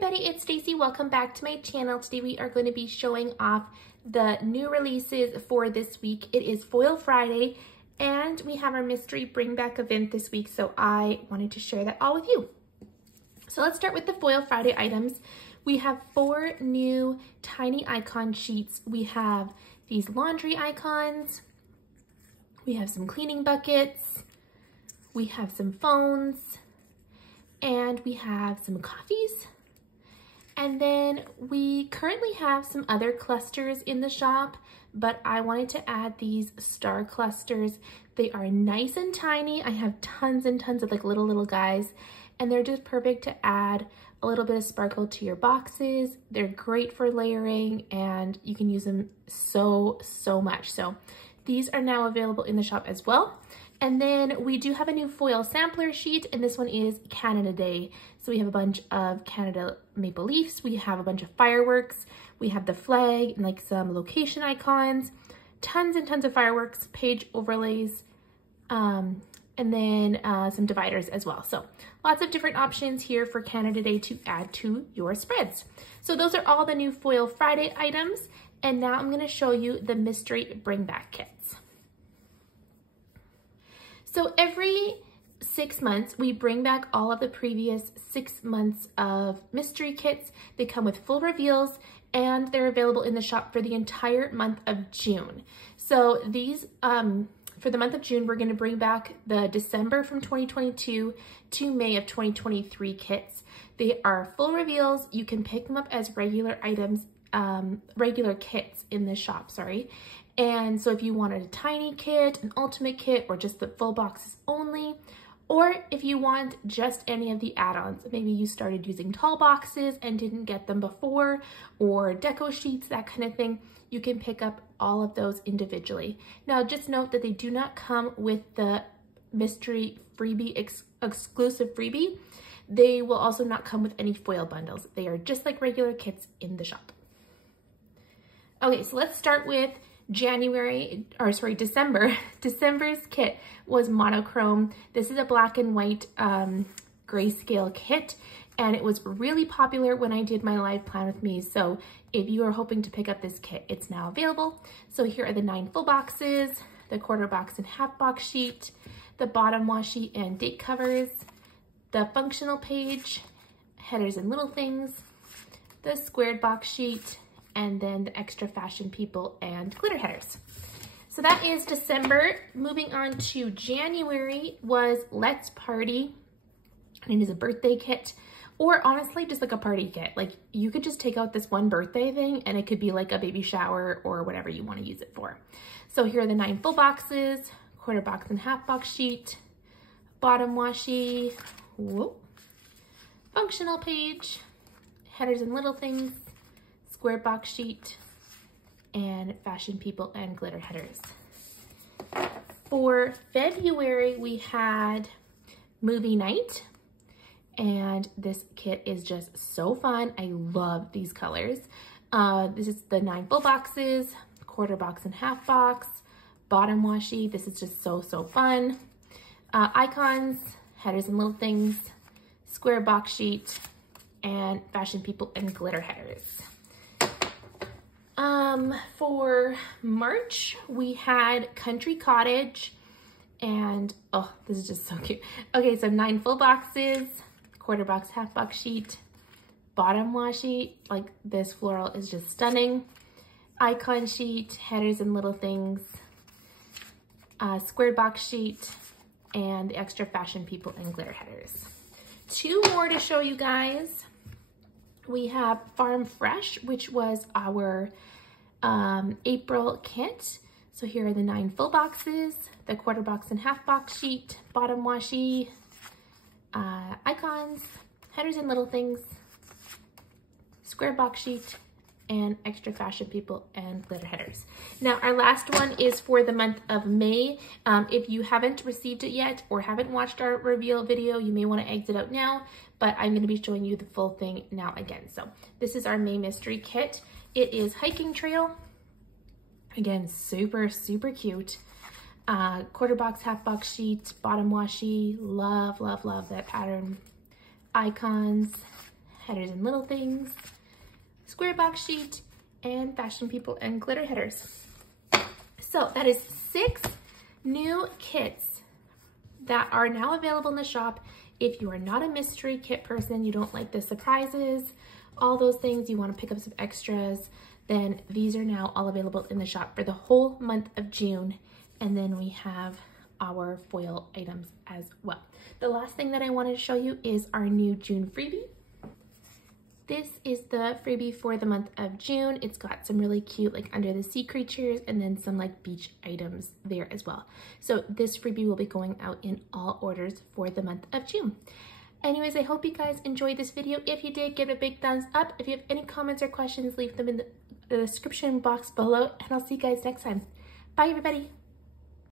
everybody, it's Stacy. Welcome back to my channel. Today we are going to be showing off the new releases for this week. It is Foil Friday and we have our mystery bring back event this week, so I wanted to share that all with you. So let's start with the Foil Friday items. We have 4 new tiny icon sheets. We have these laundry icons, we have some cleaning buckets, we have some phones, and we have some coffees. And then we currently have some other clusters in the shop, but I wanted to add these star clusters. They are nice and tiny. I have tons and tons of like little guys, and they're just perfect to add a little bit of sparkle to your boxes. They're great for layering and you can use them so much. So these are now available in the shop as well. And then we do have a new foil sampler sheet, and this one is Canada Day. So we have a bunch of Canada maple leaves, we have a bunch of fireworks, we have the flag and like some location icons, tons and tons of fireworks, page overlays, and then some dividers as well. So lots of different options here for Canada Day to add to your spreads. So those are all the new Foil Friday items. And now I'm gonna show you the mystery bring back kits. So every 6 months, we bring back all of the previous 6 months of mystery kits. They come with full reveals and they're available in the shop for the entire month of June. So these, for the month of June, we're gonna bring back the December from 2022 to May of 2023 kits. They are full reveals. You can pick them up as regular items, regular kits in the shop, sorry. And so if you wanted a tiny kit, an ultimate kit, or just the full boxes only, or if you want just any of the add-ons, maybe you started using tall boxes and didn't get them before, or deco sheets, that kind of thing, you can pick up all of those individually. Now just note that they do not come with the mystery freebie, exclusive freebie. They will also not come with any foil bundles. They are just like regular kits in the shop. Okay, so let's start with December. December's kit was monochrome. This is a black and white grayscale kit, and it was really popular when I did my live plan with me. So if you are hoping to pick up this kit, it's now available. So here are the 9 full boxes, the quarter box and half box sheet, the bottom washi and date covers, the functional page, headers and little things, the squared box sheet, and then the extra fashion people and glitter headers. So that is December. Moving on to January was Let's Party, and it is a birthday kit, or honestly just like a party kit. Like you could just take out this one birthday thing and it could be like a baby shower or whatever you want to use it for. So here are the 9 full boxes, quarter box and half box sheet, bottom washi, functional page, headers and little things, square box sheet, and fashion people and glitter headers. For February, we had movie night, and this kit is just so fun. I love these colors. This is the 9 full boxes, quarter box and half box, bottom washi. This is just so fun. Icons, headers and little things, square box sheet, and fashion people and glitter headers. For March, we had Country Cottage, and oh, this is just so cute. Okay, so 9 full boxes, quarter box, half box sheet, bottom washi, like this floral is just stunning. Icon sheet, headers and little things, squared box sheet, and the extra fashion people and glitter headers. 2 more to show you guys. We have Farm Fresh, which was our April kit. So here are the 9 full boxes, the quarter box and half box sheet, bottom washi, icons, headers and little things, square box sheet, and extra fashion people and glitter headers. Now our last one is for the month of May. If you haven't received it yet or haven't watched our reveal video, you may want to exit out now, but I'm going to be showing you the full thing now again. So this is our May mystery kit. It is hiking trail. Again, super cute. Quarter box, half box sheet, bottom washi. Love that pattern. Icons, Headers and Little Things, square box sheet, and Fashion People and glitter headers. So that is 6 new kits that are now available in the shop. If you are not a mystery kit person, you don't like the surprises, all those things, you want to pick up some extras, then these are now all available in the shop for the whole month of June. And then we have our foil items as well. The last thing that I wanted to show you is our new June freebie. This is the freebie for the month of June. It's got some really cute like under the sea creatures and then some like beach items there as well. So this freebie will be going out in all orders for the month of June. Anyways, I hope you guys enjoyed this video. If you did, give it a big thumbs up. If you have any comments or questions, leave them in the description box below, and I'll see you guys next time. Bye everybody.